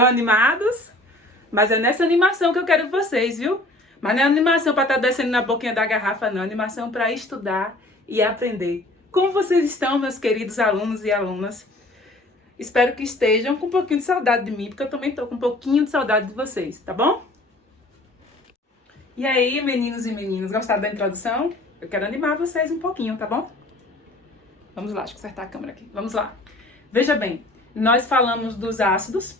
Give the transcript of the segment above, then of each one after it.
Estão animados? Mas é nessa animação que eu quero vocês, viu? Mas não é animação para estar descendo na boquinha da garrafa, não. Animação para estudar e aprender. Como vocês estão, meus queridos alunos e alunas? Espero que estejam com um pouquinho de saudade de mim, porque eu também estou com um pouquinho de saudade de vocês, tá bom? E aí, meninos e meninas, gostaram da introdução? Eu quero animar vocês um pouquinho, tá bom? Vamos lá, deixa eu acertar a câmera aqui. Vamos lá. Veja bem, nós falamos dos ácidos,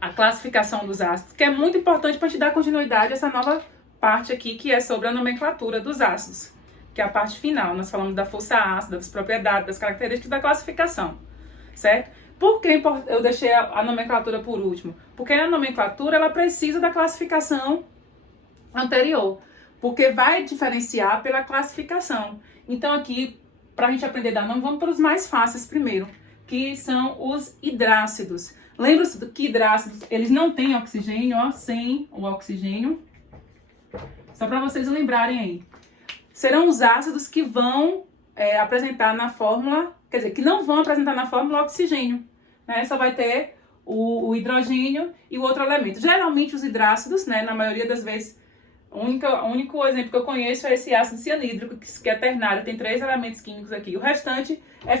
a classificação dos ácidos, que é muito importante para te dar continuidade a essa nova parte aqui, que é sobre a nomenclatura dos ácidos, que é a parte final. Nós falamos da força ácida, das propriedades, das características da classificação, certo? Por que eu deixei a nomenclatura por último? Porque a nomenclatura, ela precisa da classificação anterior, porque vai diferenciar pela classificação. Então aqui, para a gente aprender a dar nome, vamos para os mais fáceis primeiro, que são os hidrácidos. Lembra-se que hidrácidos, eles não têm oxigênio, ó, sem o oxigênio. Só para vocês lembrarem aí. Serão os ácidos que vão apresentar na fórmula, quer dizer, que não vão apresentar na fórmula oxigênio, né? Só vai ter o hidrogênio e o outro elemento. Geralmente os hidrácidos, né, na maioria das vezes, o único exemplo que eu conheço é esse ácido cianídrico, que é ternário, tem 3 elementos químicos aqui. O restante é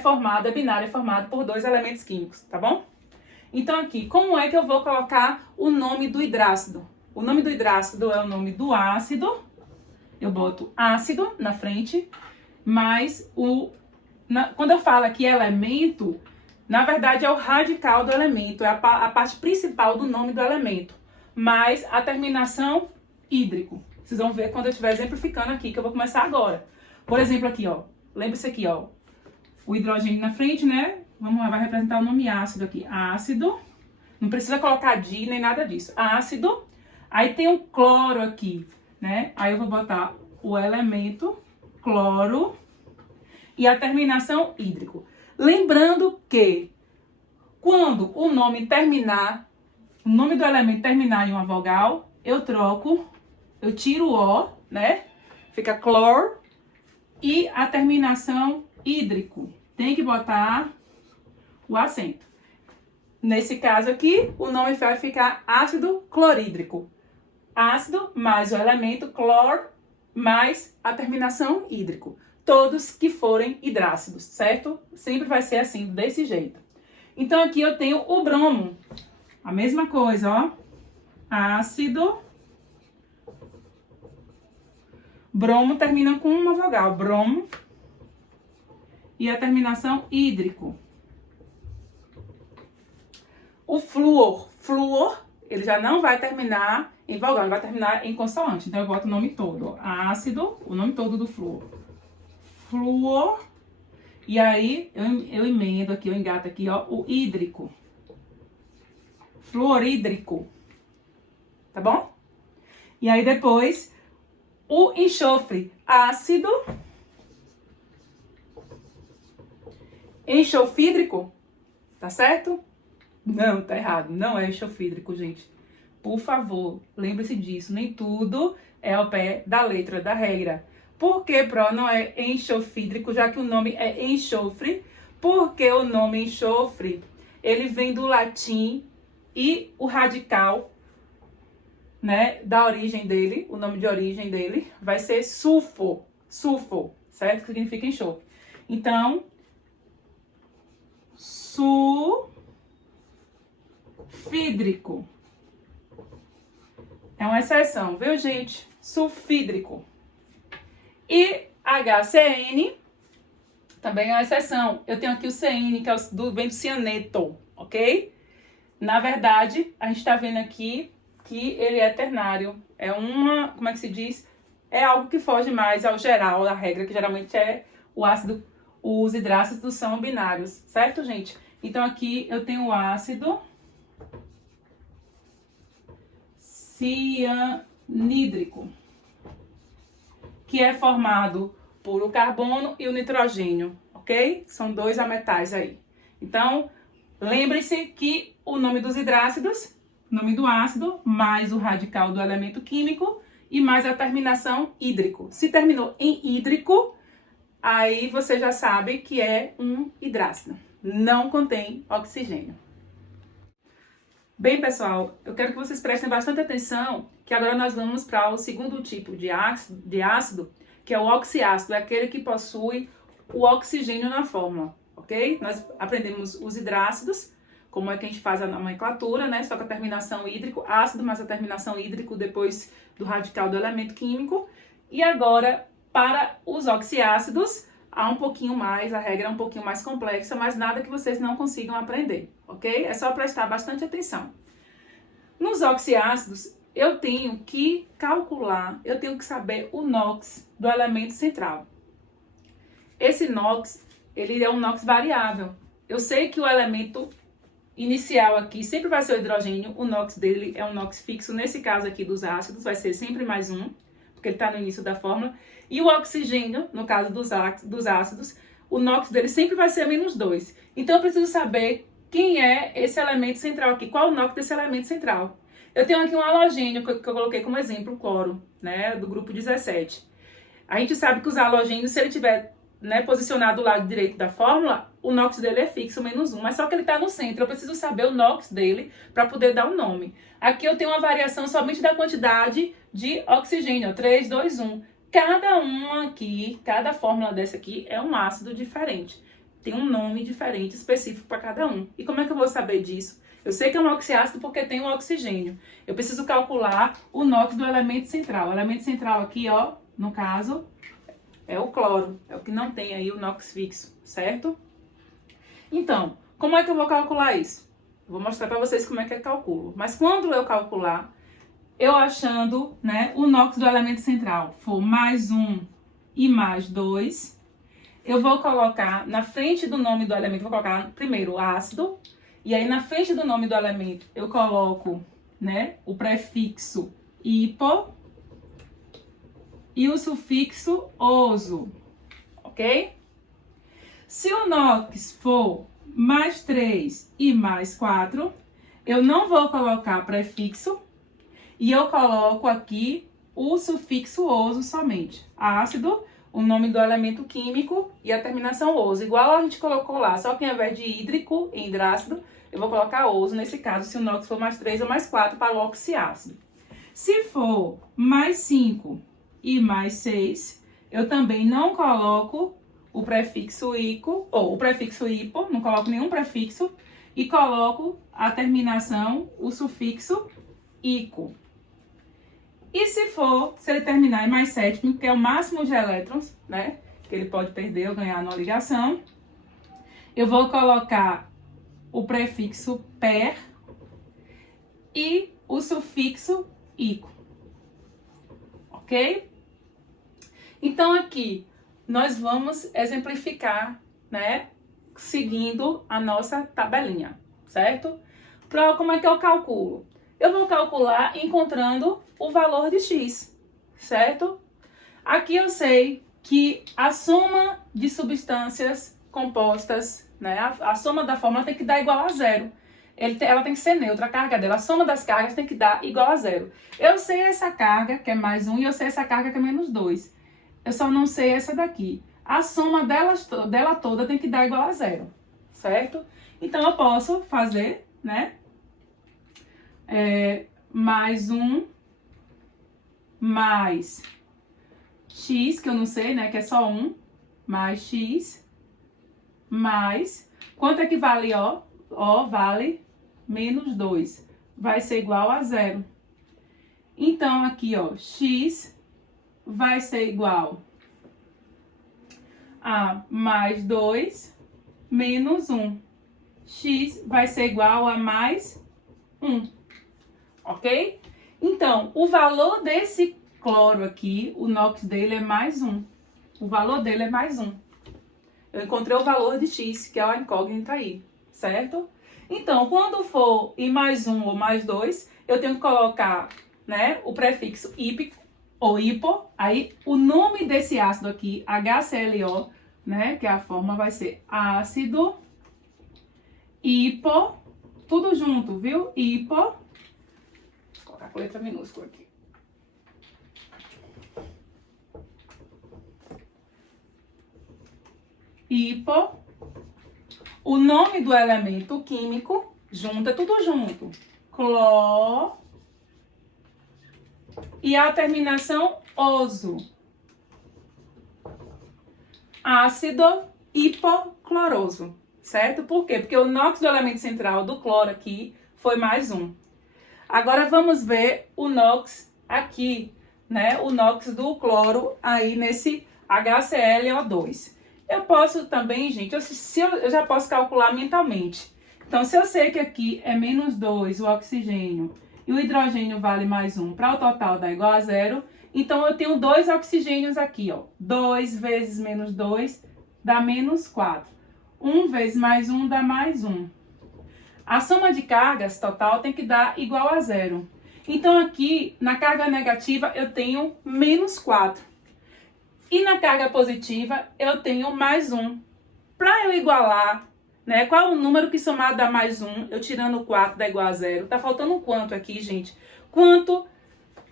binário, é formado por 2 elementos químicos, tá bom? Então aqui, como é que eu vou colocar o nome do hidrácido? O nome do hidrácido é o nome do ácido. Eu boto ácido na frente, mas quando eu falo aqui elemento, na verdade é o radical do elemento, é a parte principal do nome do elemento, mas a terminação hídrico. Vocês vão ver quando eu estiver exemplificando aqui, que eu vou começar agora. Por exemplo aqui, ó, lembre-se aqui, ó, o hidrogênio na frente, né? Vamos lá, vai representar o nome ácido aqui. Ácido. Não precisa colocar di nem nada disso. Ácido. Aí tem um cloro aqui, né? Aí eu vou botar o elemento cloro e a terminação hídrico. Lembrando que quando o nome do elemento terminar em uma vogal, eu tiro o O, né? Fica clor e a terminação hídrico. Tem que botar o acento. Nesse caso aqui, o nome vai ficar ácido clorídrico. Ácido mais o elemento clor mais a terminação hídrico. Todos que forem hidrácidos, certo? Sempre vai ser assim, desse jeito. Então aqui eu tenho o bromo. A mesma coisa, ó. Ácido. Bromo termina com uma vogal. Bromo. E a terminação hídrico. O flúor. Flúor, ele já não vai terminar em vogal, ele vai terminar em consoante. Então eu boto o nome todo. Ó. Ácido, o nome todo do flúor. Flúor. E aí eu emendo aqui, eu engato aqui, ó, o hídrico. Fluorídrico. Tá bom? E aí depois o enxofre. Ácido. Enxofídrico. Tá certo? Não, tá errado. Não é enxofídrico, gente. Por favor, lembre-se disso. Nem tudo é ao pé da letra da regra. Por que, Pro, não é enxofídrico, já que o nome é enxofre? Porque o nome enxofre, ele vem do latim e o radical, né, da origem dele, o nome de origem dele, vai ser sulfo, certo? Que significa enxofre. Então, sulfídrico. É uma exceção, viu, gente? Sulfídrico. E HCN também é uma exceção. Eu tenho aqui o CN, que vem do cianeto, ok? Na verdade, a gente tá vendo aqui que ele é ternário. É como é que se diz? É algo que foge mais ao geral, da regra, que geralmente é o ácido. Os hidrácidos são binários, certo, gente? Então aqui eu tenho o ácido cianídrico, que é formado por o carbono e o nitrogênio, ok? São 2 ametais aí. Então, lembre-se que o nome dos hidrácidos, nome do ácido, mais o radical do elemento químico e mais a terminação hídrico. Se terminou em hídrico, aí você já sabe que é um hidrácido. Não contém oxigênio. Bem, pessoal, eu quero que vocês prestem bastante atenção, que agora nós vamos para o segundo tipo de ácido, que é o oxiácido, é aquele que possui o oxigênio na fórmula, ok? Nós aprendemos os hidrácidos, como é que a gente faz a nomenclatura, né? Só com a terminação hídrico, ácido mais a terminação hídrico depois do radical do elemento químico. E agora, para os oxiácidos, há um pouquinho mais, a regra é um pouquinho mais complexa, mas nada que vocês não consigam aprender, ok? É só prestar bastante atenção. Nos oxiácidos, eu tenho que calcular, eu tenho que saber o NOx do elemento central. Esse NOx, ele é um NOx variável. Eu sei que o elemento inicial aqui sempre vai ser o hidrogênio, o NOx dele é um NOx fixo, nesse caso aqui dos ácidos, vai ser sempre mais 1, porque ele está no início da fórmula. E o oxigênio, no caso dos ácidos, o NOx dele sempre vai ser menos 2. Então eu preciso saber quem é esse elemento central aqui, qual é o NOx desse elemento central. Eu tenho aqui um halogênio que eu coloquei como exemplo, o cloro, né, do grupo 17. A gente sabe que os halogênios, se ele tiver, né, posicionado do lado direito da fórmula, o NOx dele é fixo, menos 1, mas só que ele está no centro, eu preciso saber o NOx dele para poder dar um nome. Aqui eu tenho uma variação somente da quantidade de oxigênio, 3, 2, 1. Cada uma aqui, cada fórmula dessa aqui é um ácido diferente. Tem um nome diferente, específico para cada um. E como é que eu vou saber disso? Eu sei que é um oxiácido porque tem o oxigênio. Eu preciso calcular o NOx do elemento central. O elemento central aqui, ó, no caso, é o cloro. É o que não tem aí o NOx fixo, certo? Então, como é que eu vou calcular isso? Eu vou mostrar para vocês como é que eu calculo. Mas quando eu calcular, eu achando, né, o NOx do elemento central for mais 1 e mais 2, eu vou colocar na frente do nome do elemento, vou colocar primeiro o ácido, e aí na frente do nome do elemento eu coloco, né, o prefixo hipo e o sufixo oso, ok? Se o NOx for mais 3 e mais 4, eu não vou colocar prefixo e eu coloco aqui o sufixo oso somente. Ácido, o nome do elemento químico e a terminação oso. Igual a gente colocou lá, só que ao invés de hídrico, em hidrácido, eu vou colocar oso, nesse caso, se o NOx for mais 3 ou mais 4 para o oxiácido. Se for mais 5 e mais 6, eu também não coloco o prefixo ico, ou o prefixo hipo, não coloco nenhum prefixo, e coloco a terminação, o sufixo ico. E se ele terminar em mais 7, que é o máximo de elétrons, né, que ele pode perder ou ganhar numa ligação, eu vou colocar o prefixo per e o sufixo ico. Ok? Então aqui nós vamos exemplificar, né, seguindo a nossa tabelinha, certo? Como é que eu calculo? Eu vou calcular encontrando o valor de x, certo? Aqui eu sei que a soma de substâncias compostas, né, a soma da fórmula tem que dar igual a 0. Ela tem que ser neutra, a carga dela. A soma das cargas tem que dar igual a 0. Eu sei essa carga, que é mais 1, e eu sei essa carga, que é menos 2. Eu só não sei essa daqui. A soma dela toda tem que dar igual a 0, certo? Então, eu posso fazer, né, mais 1 mais x, que eu não sei, né, que é só 1, mais x, mais... Quanto é que vale O? O vale menos 2. Vai ser igual a 0. Então, aqui, ó, x vai ser igual a mais 2 menos 1. X vai ser igual a mais 1. Ok? Então, o valor desse cloro aqui, o NOx dele é mais 1. O valor dele é mais 1. Eu encontrei o valor de x, que é a incógnita aí, certo? Então, quando for em mais 1 ou mais 2, eu tenho que colocar, né, o prefixo hípico ou hipo. Aí, o nome desse ácido aqui, HClO, né, que a forma vai ser ácido hipo, tudo junto, viu? Hipo. Vou colocar com letra minúscula aqui. Hipo. O nome do elemento químico, junta tudo junto. cló. E a terminação oso. Ácido hipocloroso, certo? Por quê? Porque o NOx do elemento central do cloro aqui foi mais um. Agora vamos ver o NOx aqui, né? O NOx do cloro aí nesse HClO2. Eu posso também, gente, eu já posso calcular mentalmente. Então, se eu sei que aqui é -2 o oxigênio e o hidrogênio vale mais 1 para o total dar igual a 0, então eu tenho 2 oxigênios aqui, ó. 2 vezes -2 dá -4. 1 vezes mais 1 dá mais 1. A soma de cargas total tem que dar igual a 0. Então, aqui, na carga negativa, eu tenho -4. E na carga positiva, eu tenho mais 1. Para eu igualar, né, qual é o número que somado dá mais 1? Eu tirando 4 dá igual a 0. Tá faltando quanto aqui, gente? Quanto?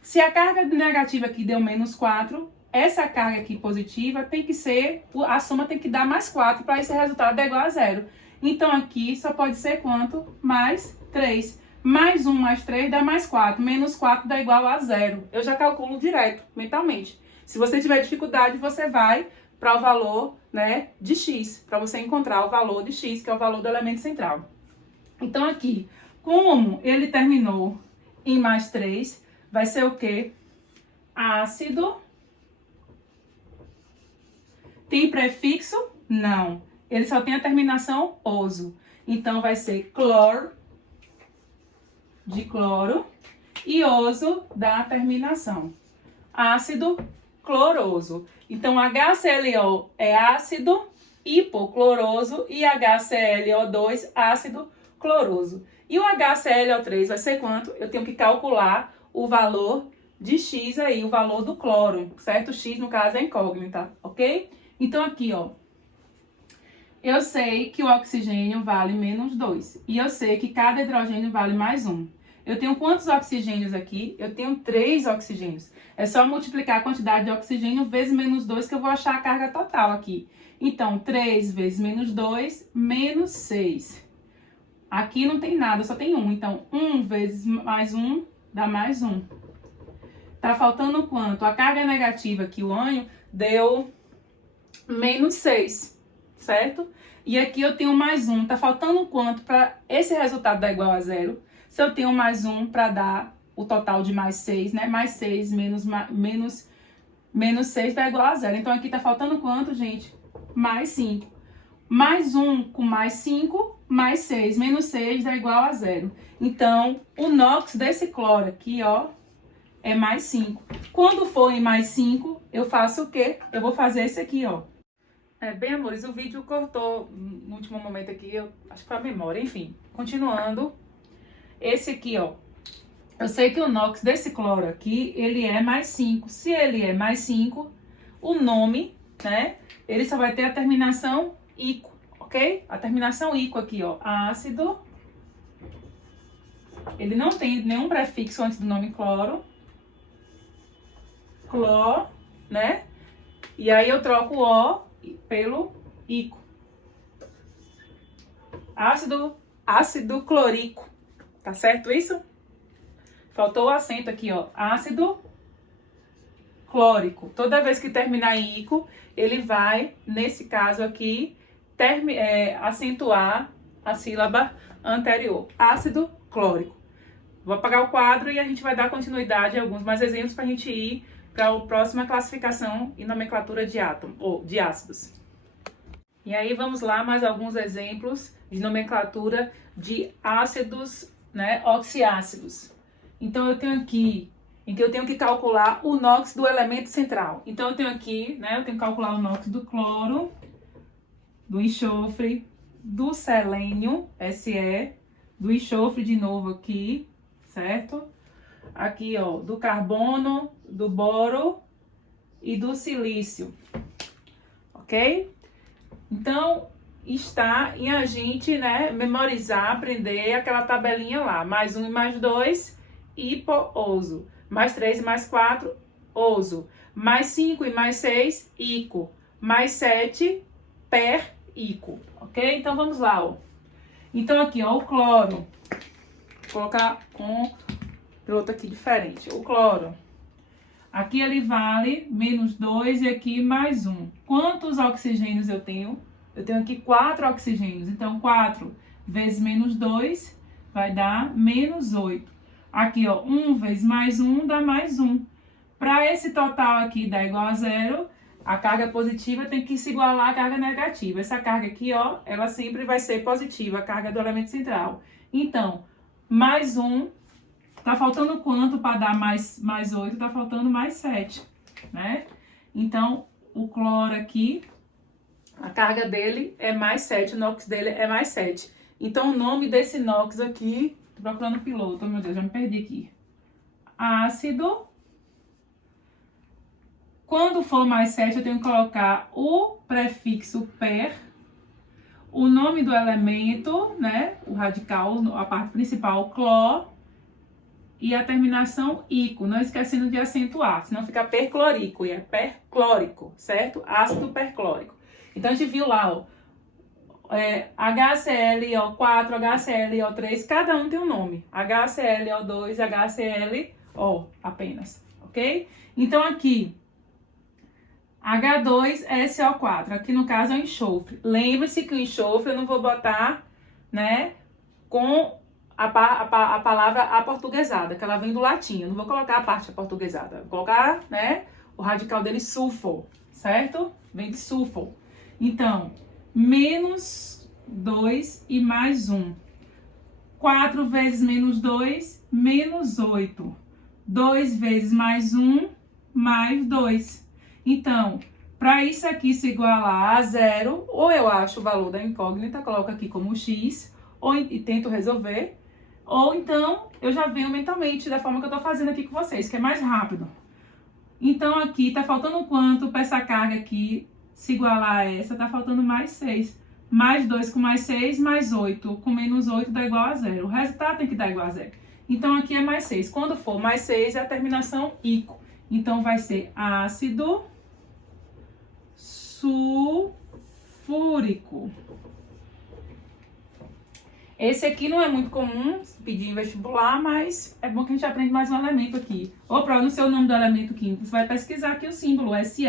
Se a carga negativa aqui deu -4, essa carga aqui positiva tem que ser, a soma tem que dar mais 4 para esse resultado dar igual a 0. Então, aqui só pode ser quanto? Mais 3. Mais 1 mais 3 dá mais 4. -4 dá igual a 0. Eu já calculo direto, mentalmente. Se você tiver dificuldade, você vai para o valor, né, de x, para você encontrar o valor de x, que é o valor do elemento central. Então, aqui, como ele terminou em mais 3, vai ser o quê? Ácido. Tem prefixo? Não. Ele só tem a terminação oso. Então, vai ser cloro, de cloro, e oso da terminação. Ácido cloroso. Então, HClO é ácido hipocloroso e HClO2 ácido cloroso. E o HClO3 vai ser quanto? Eu tenho que calcular o valor de X aí, o valor do cloro, certo? X, no caso, é incógnita, ok? Então, aqui, ó, eu sei que o oxigênio vale -2 e eu sei que cada hidrogênio vale mais 1. Eu tenho quantos oxigênios aqui? Eu tenho 3 oxigênios. É só multiplicar a quantidade de oxigênio vezes -2 que eu vou achar a carga total aqui. Então, 3 vezes -2, -6. Aqui não tem nada, só tem 1. Então, 1 vezes mais 1 dá mais 1. Tá faltando quanto? A carga negativa aqui, o ânion, deu -6, certo? E aqui eu tenho mais 1. Tá faltando quanto para esse resultado dar igual a 0? Se eu tenho mais 1 para dar o total de mais 6, né? Mais 6 menos 6 dá igual a 0. Então, aqui tá faltando quanto, gente? Mais 5. Mais 1 com mais 5, mais 6. Menos 6 dá igual a 0. Então, o NOx desse cloro aqui, ó, é mais 5. Quando for em mais 5, eu faço o quê? Eu vou fazer esse aqui, ó. Bem, amores, o vídeo cortou no último momento aqui, eu acho que foi a memória. Enfim, continuando. Esse aqui, ó, eu sei que o NOx desse cloro aqui, ele é mais 5. Se ele é mais 5, o nome, né, ele só vai ter a terminação ico, ok? A terminação ico aqui, ó, ácido. Ele não tem nenhum prefixo antes do nome cloro. Cló, né? E aí eu troco o O pelo ico. Ácido clorico. Tá certo isso? Faltou o acento aqui, ó. Ácido clórico. Toda vez que terminar em ico, ele vai, nesse caso aqui, acentuar a sílaba anterior. Ácido clórico. Vou apagar o quadro e a gente vai dar continuidade a alguns mais exemplos para a gente ir para a próxima classificação e nomenclatura de átomo, ou de ácidos. E aí vamos lá, mais alguns exemplos de nomenclatura de ácidos, né, oxiácidos. Então, eu tenho aqui, em que eu tenho que calcular o NOx do elemento central. Então, eu tenho aqui, né, eu tenho que calcular o NOx do cloro, do enxofre, do selênio, Se, do enxofre de novo aqui, certo? Aqui, ó, do carbono, do boro e do silício, ok? Então, está em a gente, né, memorizar, aprender aquela tabelinha lá. Mais 1 e mais 2, hipo-oso. Mais 3 e mais 4, oso. Mais 5 e mais 6, ico. Mais 7, per-ico, ok? Então, vamos lá, ó. Então, aqui, ó, o cloro. Vou colocar com piloto aqui diferente. O cloro. Aqui ele vale -2 e aqui mais 1. Quantos oxigênios eu tenho? Eu tenho aqui 4 oxigênios. Então, 4 vezes -2 vai dar -8. Aqui, ó, 1 vezes mais 1 dá mais 1. Para esse total aqui dar igual a 0, a carga positiva tem que se igualar à carga negativa. Essa carga aqui, ó, ela sempre vai ser positiva, a carga do elemento central. Então, mais 1, tá faltando quanto para dar mais 8? Tá faltando mais 7, né? Então, o cloro aqui, a carga dele é mais 7, o NOx dele é mais 7. Então, o nome desse NOx aqui, tô procurando piloto, meu Deus, já me perdi aqui. Ácido. Quando for mais 7, eu tenho que colocar o prefixo per, o nome do elemento, né? O radical, a parte principal, cló, e a terminação ico, não esquecendo de acentuar, senão fica perclorico, e é perclórico, certo? Ácido perclórico. Então, a gente viu lá, ó, HClO4, HClO3, cada um tem um nome. HClO2, HClO apenas, ok? Então, aqui, H2SO4, aqui no caso é o enxofre. Lembre-se que o enxofre eu não vou botar, né, com a palavra aportuguesada, que ela vem do latim. Eu não vou colocar a parte aportuguesada. Vou colocar, né, o radical dele sulfo, certo? Vem de sulfo. Então, -2 e mais 1. 4 vezes -2, -8. 2 vezes mais 1, mais 2. Então, para isso aqui se igualar a 0, ou eu acho o valor da incógnita, coloco aqui como x, e tento resolver, ou então eu já venho mentalmente da forma que eu estou fazendo aqui com vocês, que é mais rápido. Então, aqui tá faltando quanto para essa carga aqui se igualar a essa? Tá faltando mais 6. Mais 2 com mais 6, mais 8. Com -8 dá igual a 0. O resultado tem que dar igual a 0. Então, aqui é mais 6. Quando for mais 6, é a terminação ico. Então, vai ser ácido sulfúrico. Esse aqui não é muito comum pedir em vestibular, mas é bom que a gente aprende mais um elemento aqui. Ou para não ser o nome do elemento químico, você vai pesquisar aqui o símbolo Se,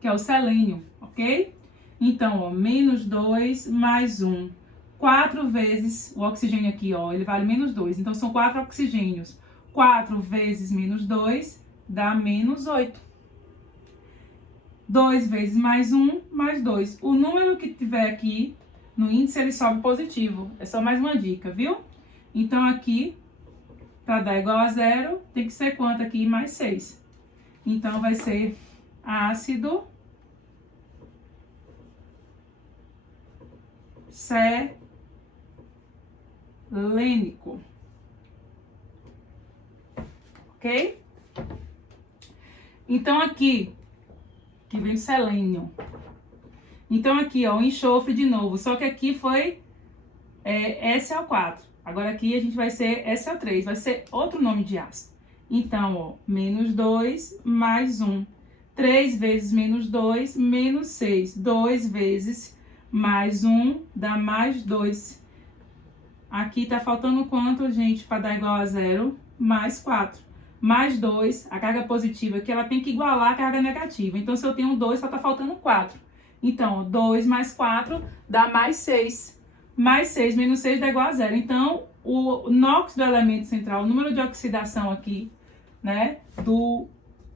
que é o selênio, ok? Então, ó, -2 mais 1. 4 vezes o oxigênio aqui, ó, ele vale -2. Então, são 4 oxigênios. 4 vezes -2 dá -8. 2 vezes mais 1, mais 2. O número que tiver aqui no índice, ele sobe positivo. É só mais uma dica, viu? Então, aqui, para dar igual a 0, tem que ser quanto aqui? Mais 6. Então, vai ser ácido selênico. Ok? Então, aqui, que vem o selênio. Então, aqui, ó, o enxofre de novo. Só que aqui foi SO4. Agora, aqui a gente vai ser SO3. Vai ser outro nome de ácido. Então, ó, -2 mais 1. 3 vezes -2, -6. 2 vezes mais 1 dá mais 2. Aqui tá faltando quanto, gente, para dar igual a 0? Mais 4. Mais 2, a carga positiva aqui, ela tem que igualar a carga negativa. Então, se eu tenho 2, só tá faltando 4. Então, 2 mais 4 dá mais 6. Mais 6 menos 6 dá igual a 0. Então, o NOx do elemento central, o número de oxidação aqui, né, do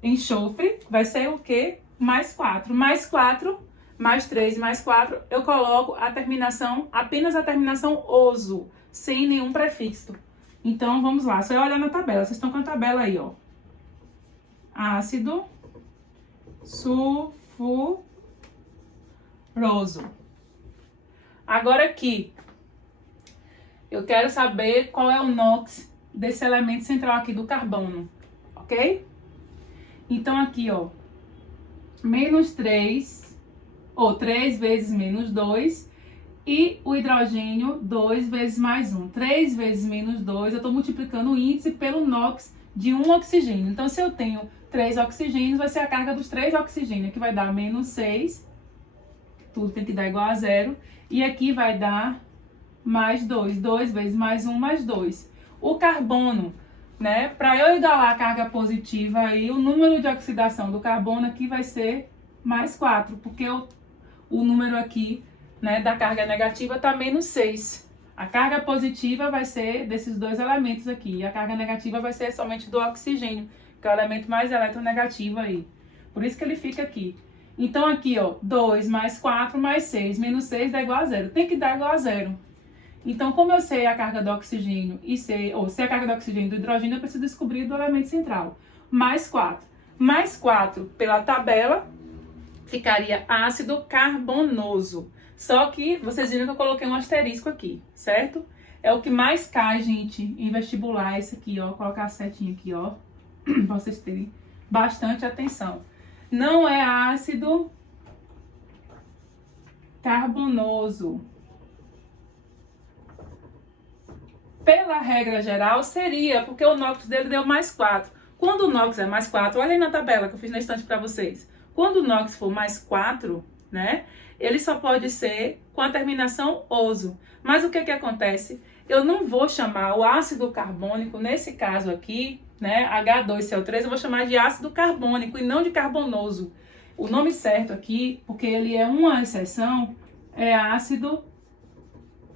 enxofre, vai ser o quê? Mais 4. Mais 4, mais 3, mais 4, eu coloco a terminação, apenas a terminação oso, sem nenhum prefixo. Então, vamos lá. Só olhar na tabela. Vocês estão com a tabela aí, ó. Ácido sulfuroso. Agora aqui, eu quero saber qual é o NOx desse elemento central aqui do carbono, ok? Então, aqui, ó, -3, ou 3 vezes -2, e o hidrogênio, 2 vezes mais 1. 3 vezes -2, eu estou multiplicando o índice pelo NOx de um oxigênio. Então, se eu tenho 3 oxigênios, vai ser a carga dos 3 oxigênios, que vai dar -6, tudo tem que dar igual a 0, e aqui vai dar mais 2. 2 vezes mais 1, mais 2. O carbono, né? Para eu igualar a carga positiva, aí o número de oxidação do carbono aqui vai ser mais 4, porque o número aqui, né, da carga negativa está menos 6. A carga positiva vai ser desses dois elementos aqui, e a carga negativa vai ser somente do oxigênio, que é o elemento mais eletronegativo aí. Por isso que ele fica aqui. Então aqui, ó, 2 mais 4 mais 6, menos 6 dá igual a 0. Tem que dar igual a 0. Então, como eu sei a carga do oxigênio e sei a carga do oxigênio e do hidrogênio, eu preciso descobrir do elemento central. Mais 4. Mais 4 pela tabela ficaria ácido carbonoso. Só que vocês viram que eu coloquei um asterisco aqui, certo? É o que mais cai, gente, em vestibular, esse aqui, ó. Vou colocar a setinha aqui, ó, pra vocês terem bastante atenção. Não é ácido carbonoso. Pela regra geral, seria, porque o NOx dele deu mais 4. Quando o NOx é mais 4, olha aí na tabela que eu fiz na estante para vocês. Quando o NOx for mais 4, né, ele só pode ser com a terminação oso. Mas o que acontece? Eu não vou chamar o ácido carbônico, nesse caso aqui, né, H2CO3, eu vou chamar de ácido carbônico e não de carbonoso. O nome certo aqui, porque ele é uma exceção, é ácido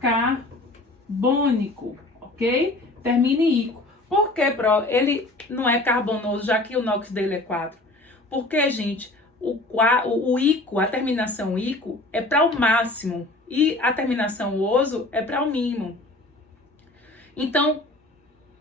carbônico. Ok? Termine ico. Por que, ele não é carbonoso, já que o NOx dele é 4? Porque, gente, o ico, a terminação ico, é para o máximo. E a terminação oso é para o mínimo. Então,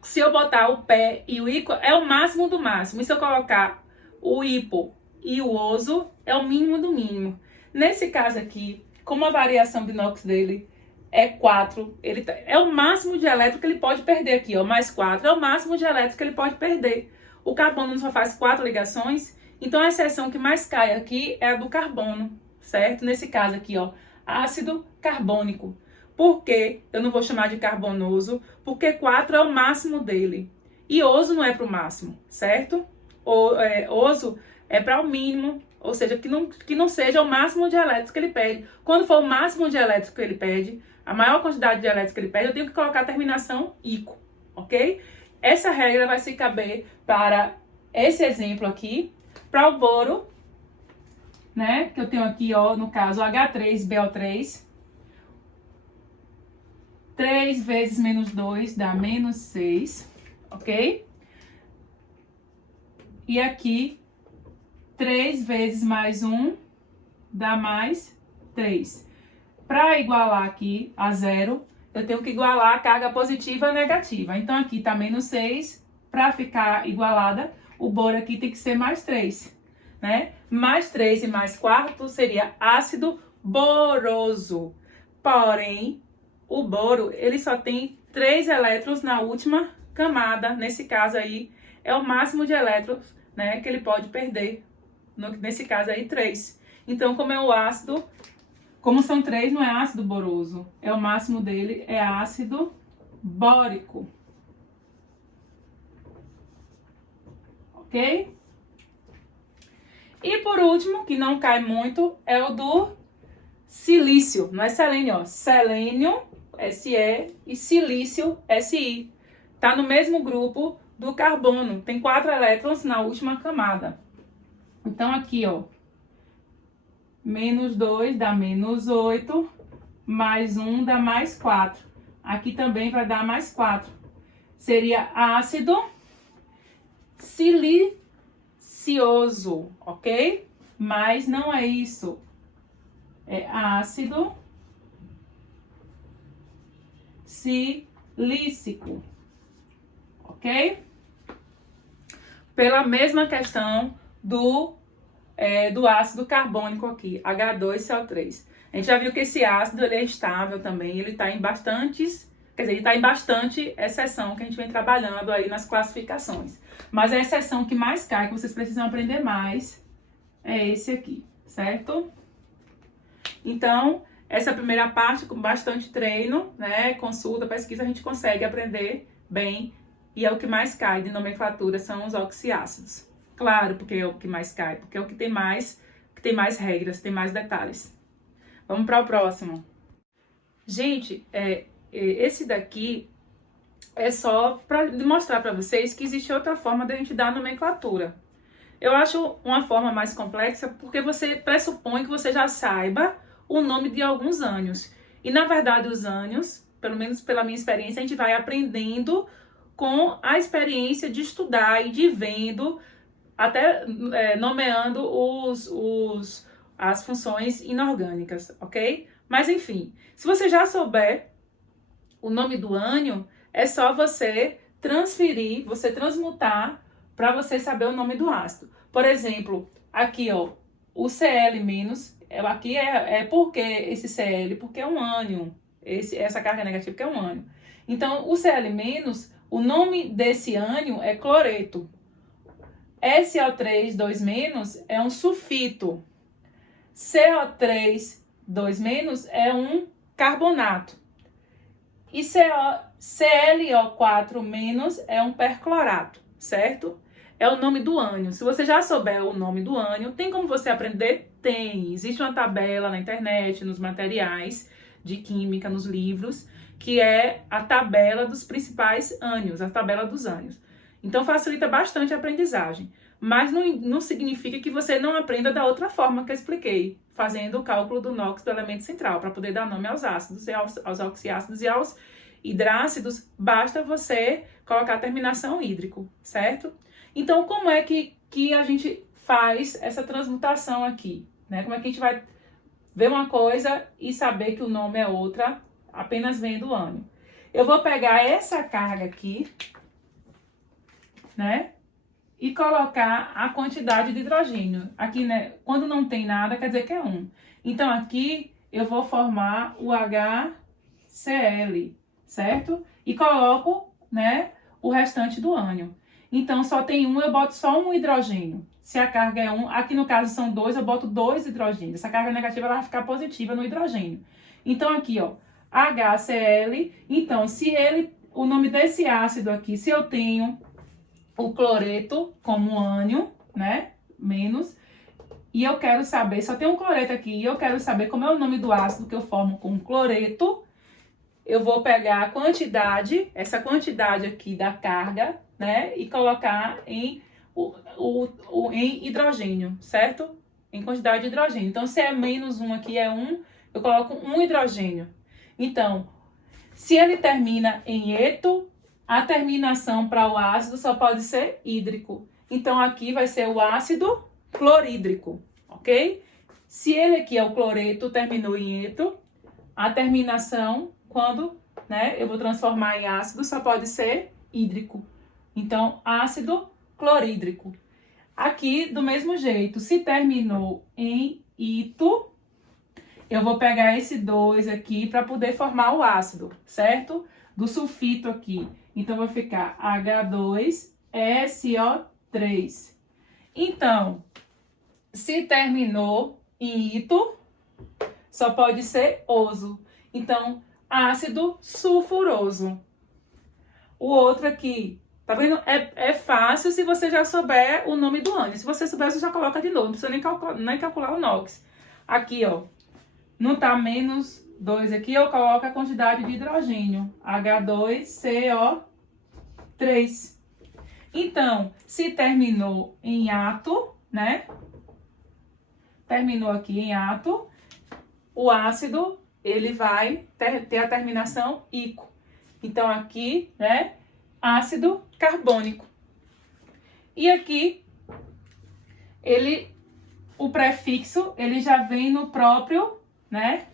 se eu botar o pé e o ico, é o máximo do máximo. E se eu colocar o hipo e o oso, é o mínimo do mínimo. Nesse caso aqui, como a variação de NOx dele é 4, é o máximo de elétron que ele pode perder aqui, ó, mais 4, é o máximo de elétron que ele pode perder. O carbono só faz 4 ligações, então a seção que mais cai aqui é a do carbono, certo? Nesse caso aqui, ó, ácido carbônico. Por que eu não vou chamar de carbonoso? Porque 4 é o máximo dele. E oso não é para o máximo, certo? Oso é para o mínimo, ou seja, que não seja o máximo de elétrons que ele perde. Quando for o máximo de elétrons que ele perde, a maior quantidade de elétrons que ele perde, eu tenho que colocar a terminação ico, ok? Essa regra vai se caber para esse exemplo aqui, para o boro, né? Que eu tenho aqui, ó, no caso, H3BO3. 3 vezes menos 2 dá menos 6, ok? E aqui, 3 vezes mais 1 dá mais 3. Para igualar aqui a 0, eu tenho que igualar a carga positiva e negativa. Então, aqui está menos 6. Para ficar igualada, o boro aqui tem que ser mais 3. Né? Mais 3 e mais 4 seria ácido boroso. Porém, o boro, ele só tem 3 elétrons na última camada. Nesse caso aí, é o máximo de elétrons, né, que ele pode perder. Nesse caso aí, 3. Então, como é o ácido, como são 3, não é ácido boroso. É o máximo dele, é ácido bórico. Ok? E por último, que não cai muito, é o do silício. Não é selênio, ó. Selênio, Se, e silício, Si. Tá no mesmo grupo do carbono. Tem 4 elétrons na última camada. Então, aqui, ó. Menos 2 dá menos 8, mais 1 dá mais 4. Aqui também vai dar mais 4. Seria ácido silicioso, ok? Mas não é isso. É ácido silícico, ok? Pela mesma questão do ácido carbônico aqui, H2CO3. A gente já viu que esse ácido ele é estável também, ele está em bastantes, quer dizer, ele está em bastante exceção que a gente vem trabalhando aí nas classificações. Mas a exceção que mais cai, que vocês precisam aprender mais, é esse aqui, certo? Então, essa primeira parte, com bastante treino, né, consulta, pesquisa, a gente consegue aprender bem, e é o que mais cai de nomenclatura, são os oxiácidos. Claro, porque é o que mais cai, porque é o que tem mais regras, tem mais detalhes. Vamos para o próximo. Gente, esse daqui é só para mostrar para vocês que existe outra forma de a gente dar nomenclatura. Eu acho uma forma mais complexa porque você pressupõe que você já saiba o nome de alguns ânions. E, na verdade, os ânions, pelo menos pela minha experiência, a gente vai aprendendo com a experiência de estudar e de vendo, até nomeando as funções inorgânicas, ok? Mas, enfim, se você já souber o nome do ânion, é só você transferir, você transmutar para você saber o nome do ácido. Por exemplo, aqui, ó, o Cl-, aqui por que esse Cl? Porque é um ânion, essa carga negativa que é um ânion. Então, o Cl-, o nome desse ânion é cloreto. SO3 2- é um sulfito. CO3 2- é um carbonato. E ClO4- é um perclorato, certo? É o nome do ânion. Se você já souber o nome do ânion, tem como você aprender? Tem. Existe uma tabela na internet, nos materiais de química, nos livros, que é a tabela dos principais ânions, a tabela dos ânions. Então facilita bastante a aprendizagem. Mas não significa que você não aprenda da outra forma que eu expliquei, fazendo o cálculo do NOx do elemento central, para poder dar nome aos ácidos, aos oxiácidos e aos hidrácidos, basta você colocar a terminação hídrico, certo? Então, como é que a gente faz essa transmutação aqui? Né? Como é que a gente vai ver uma coisa e saber que o nome é outra, apenas vendo o ânion? Eu vou pegar essa carga aqui, né? E colocar a quantidade de hidrogênio. Aqui, né, quando não tem nada, quer dizer que é 1. Então, aqui eu vou formar o HCl, certo? E coloco, né, o restante do ânion. Então, só tem 1, eu boto só um hidrogênio. Se a carga é 1, aqui no caso são 2, eu boto 2 hidrogênios. Essa carga negativa ela vai ficar positiva no hidrogênio. Então, aqui, ó, HCl. Então, o nome desse ácido aqui, se eu tenho o cloreto como ânion, né, menos, e eu quero saber, só tem um cloreto aqui, e eu quero saber como é o nome do ácido que eu formo com cloreto, eu vou pegar a quantidade, essa quantidade aqui da carga, né, e colocar em hidrogênio, certo? Em quantidade de hidrogênio. Então, se é menos 1 aqui é 1, eu coloco 1 hidrogênio. Então, se ele termina em eto, a terminação para o ácido só pode ser hídrico. Então, aqui vai ser o ácido clorídrico, ok? Se ele aqui é o cloreto, terminou em eto, a terminação, quando, né, eu vou transformar em ácido, só pode ser hídrico. Então, ácido clorídrico. Aqui, do mesmo jeito, se terminou em ito, eu vou pegar esse 2 aqui para poder formar o ácido, certo? Do sulfito aqui. Então, vai ficar H2SO3. Então, se terminou em ito, só pode ser oso. Então, ácido sulfuroso. O outro aqui, tá vendo? É fácil se você já souber o nome do ânion. Se você souber, você já coloca de novo. Não precisa nem calcular o NOx. Aqui, ó. Não tá menos 2 aqui, eu coloco a quantidade de hidrogênio. H2CO3. Então, se terminou em ato, né? Terminou aqui em ato, o ácido, ele vai ter a terminação ico. Então, aqui, né? Ácido carbônico. E aqui, o prefixo, ele já vem no próprio, né?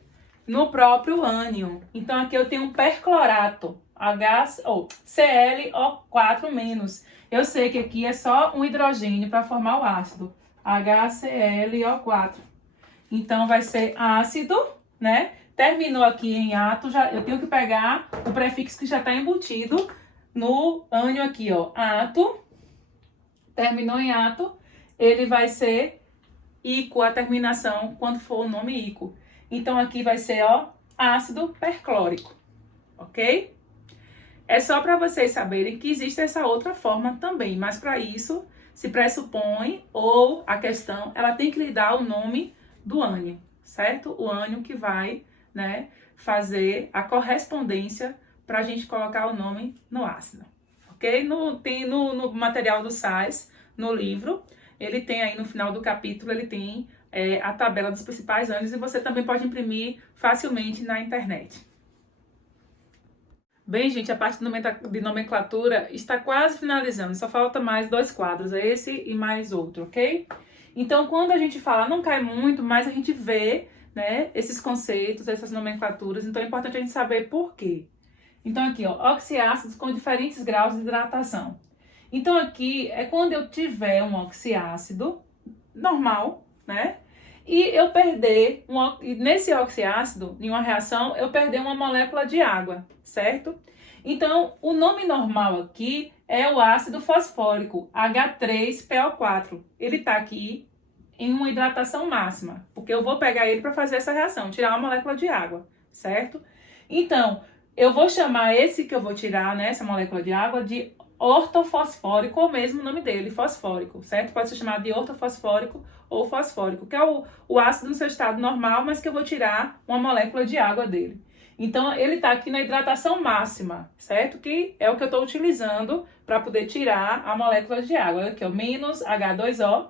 No próprio ânion. Então, aqui eu tenho um perclorato, ClO4-. Eu sei que aqui é só um hidrogênio para formar o ácido, HClO4. Então, vai ser ácido, né? Terminou aqui em ato, eu tenho que pegar o prefixo que já está embutido no ânion aqui, ó. Ato, terminou em ato, ele vai ser ico, a terminação, quando for o nome ico. Então, aqui vai ser, ó, ácido perclórico, ok? É só para vocês saberem que existe essa outra forma também, mas para isso se pressupõe, ou a questão, ela tem que lhe dar o nome do ânion, certo? O ânion que vai, né, fazer a correspondência para a gente colocar o nome no ácido, ok? Tem no material do sais, no livro, ele tem aí no final do capítulo, ele tem a tabela dos principais ânions e você também pode imprimir facilmente na internet. Bem, gente, a parte de nomenclatura está quase finalizando, só falta mais 2 quadros, esse e mais outro, ok? Então, quando a gente fala, não cai muito, mas a gente vê, né, esses conceitos, essas nomenclaturas, então é importante a gente saber por quê. Então, aqui, ó, oxiácidos com diferentes graus de hidratação. Então, aqui é quando eu tiver um oxiácido normal, né? E eu perder, nesse oxiácido, em uma reação, eu perder uma molécula de água, certo? Então, o nome normal aqui é o ácido fosfórico, H3PO4. Ele está aqui em uma hidratação máxima, porque eu vou pegar ele para fazer essa reação, tirar uma molécula de água, certo? Então, eu vou chamar esse que eu vou tirar, né, essa molécula de água, de ortofosfórico, ou mesmo o nome dele, fosfórico, certo? Pode ser chamado de ortofosfórico ou fosfórico, que é o ácido no seu estado normal, mas que eu vou tirar uma molécula de água dele. Então, ele está aqui na hidratação máxima, certo? Que é o que eu estou utilizando para poder tirar a molécula de água. Aqui, ó, menos H2O.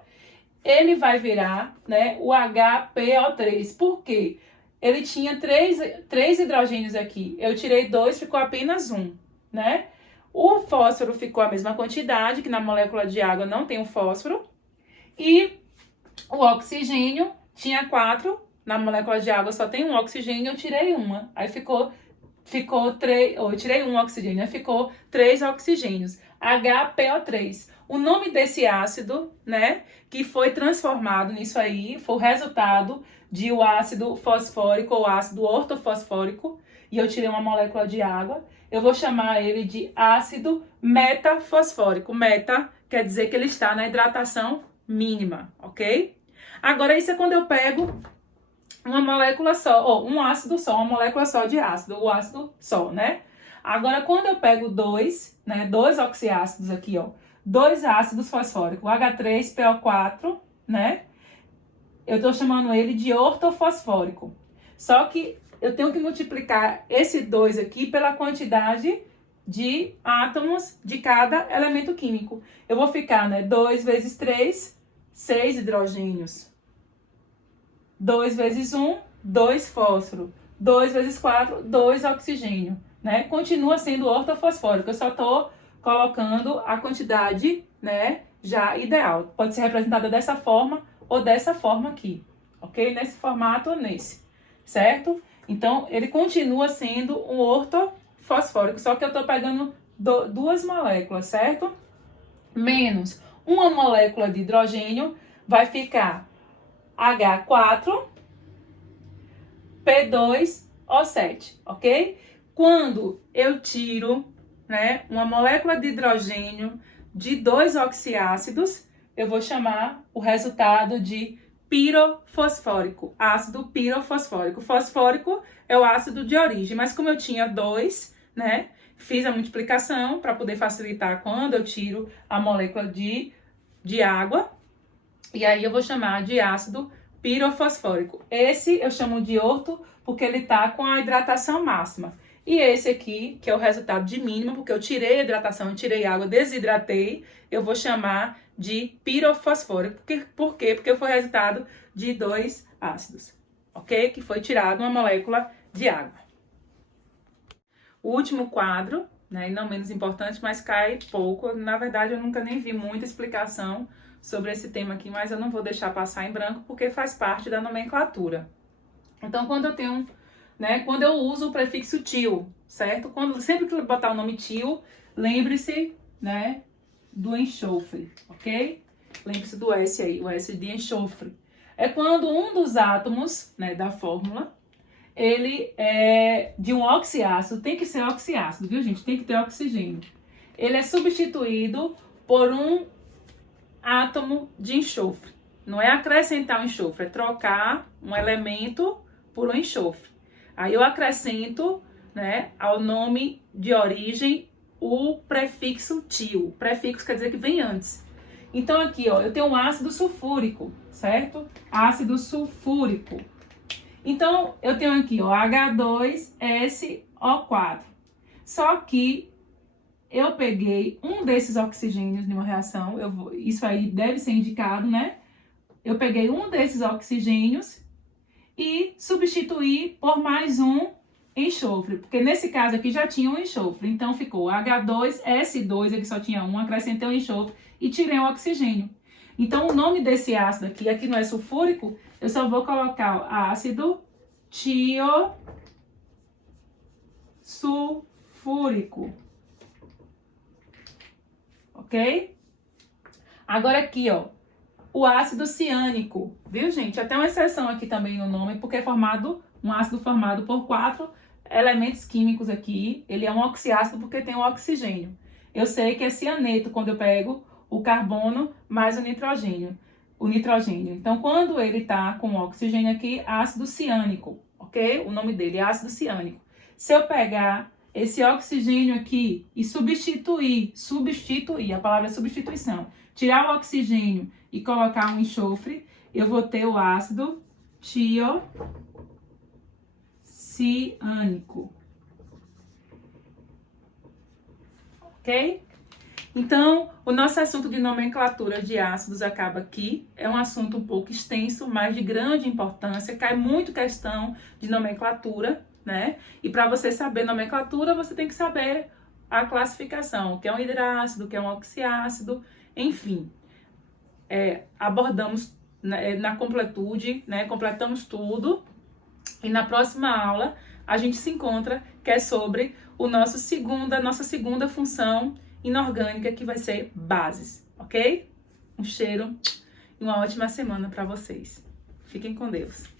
Ele vai virar, né, o HPO3. Por quê? Ele tinha três hidrogênios aqui. Eu tirei 2, ficou apenas 1, né? O fósforo ficou a mesma quantidade, que na molécula de água não tem o fósforo. E o oxigênio tinha 4, na molécula de água só tem um oxigênio, eu tirei uma. Aí ficou 3, eu tirei um oxigênio, aí ficou 3 oxigênios. HPO3. O nome desse ácido, né, que foi transformado nisso aí, foi o resultado de o ácido fosfórico ou ácido ortofosfórico, e eu tirei uma molécula de água. Eu vou chamar ele de ácido metafosfórico. Meta quer dizer que ele está na hidratação mínima, ok? Agora, isso é quando eu pego uma molécula só, ou um ácido só, uma molécula só de ácido, o ácido só, né? Agora, quando eu pego 2, né, 2 oxiácidos aqui, ó, 2 ácidos fosfóricos, H3PO4, né? Eu tô chamando ele de ortofosfórico. Só que eu tenho que multiplicar esse 2 aqui pela quantidade de átomos de cada elemento químico. Eu vou ficar, né, 2 vezes 3, 6 hidrogênios. 2 vezes 1, 2 fósforo. 2 vezes 4, 2 oxigênio, né? Continua sendo ortofosfórico, eu só estou colocando a quantidade, né, já ideal. Pode ser representada dessa forma ou dessa forma aqui, ok? Nesse formato ou nesse, certo? Então, ele continua sendo um ortofosfórico, só que eu estou pegando 2 moléculas, certo? Menos uma molécula de hidrogênio, vai ficar H4, P2O7, ok? Quando eu tiro, né, uma molécula de hidrogênio de 2 oxiácidos, eu vou chamar o resultado de pirofosfórico, ácido pirofosfórico. Fosfórico é o ácido de origem, mas como eu tinha 2, né, fiz a multiplicação para poder facilitar quando eu tiro a molécula de água, e aí eu vou chamar de ácido pirofosfórico. Esse eu chamo de orto porque ele está com a hidratação máxima. E esse aqui, que é o resultado de mínimo, porque eu tirei a hidratação, eu tirei água, desidratei, eu vou chamar de pirofosfórico. Por quê? Porque foi resultado de 2 ácidos, ok? Que foi tirado uma molécula de água. O último quadro, né, e não menos importante, mas cai pouco. Na verdade, eu nunca nem vi muita explicação sobre esse tema aqui, mas eu não vou deixar passar em branco, porque faz parte da nomenclatura. Então, quando eu tenho... né, quando eu uso o prefixo til, certo? Sempre que eu botar o nome til, lembre-se, né, do enxofre, ok? Lembre-se do S aí, o S de enxofre. É quando um dos átomos, né, da fórmula, ele é de um oxiácido, tem que ser oxiácido, viu, gente? Tem que ter oxigênio. Ele é substituído por um átomo de enxofre. Não é acrescentar o enxofre, é trocar um elemento por um enxofre. Aí eu acrescento, né, ao nome de origem o prefixo til. Prefixo quer dizer que vem antes. Então aqui, ó, eu tenho um ácido sulfúrico, certo? Ácido sulfúrico. Então eu tenho aqui, ó, H2SO4. Só que eu peguei um desses oxigênios de uma reação, isso aí deve ser indicado, né? Eu peguei um desses oxigênios e substituí por mais um enxofre, porque nesse caso aqui já tinha um enxofre, então ficou H2S2, ele só tinha um, acrescentei um enxofre e tirei o oxigênio. Então o nome desse ácido aqui não é sulfúrico, eu só vou colocar ácido tiosulfúrico, ok? Agora aqui, ó, o ácido ciânico, viu, gente? Até uma exceção aqui também no nome, porque é um ácido formado por 4 elementos químicos aqui. Ele é um oxiácido porque tem o oxigênio. Eu sei que é cianeto quando eu pego o carbono mais o nitrogênio. Então, quando ele está com o oxigênio aqui, ácido ciânico, ok? O nome dele é ácido ciânico. Se eu pegar esse oxigênio aqui e substituir, a palavra é substituição, tirar o oxigênio e colocar um enxofre, eu vou ter o ácido tiociânico. Ok? Então, o nosso assunto de nomenclatura de ácidos acaba aqui. É um assunto um pouco extenso, mas de grande importância. Cai muito questão de nomenclatura, né? E para você saber nomenclatura, você tem que saber a classificação, o que é um hidrácido, o que é um oxiácido, enfim. Abordamos na completude, né? Completamos tudo. E na próxima aula, a gente se encontra, que é sobre nossa segunda função inorgânica, que vai ser bases, ok? Um cheiro e uma ótima semana para vocês. Fiquem com Deus.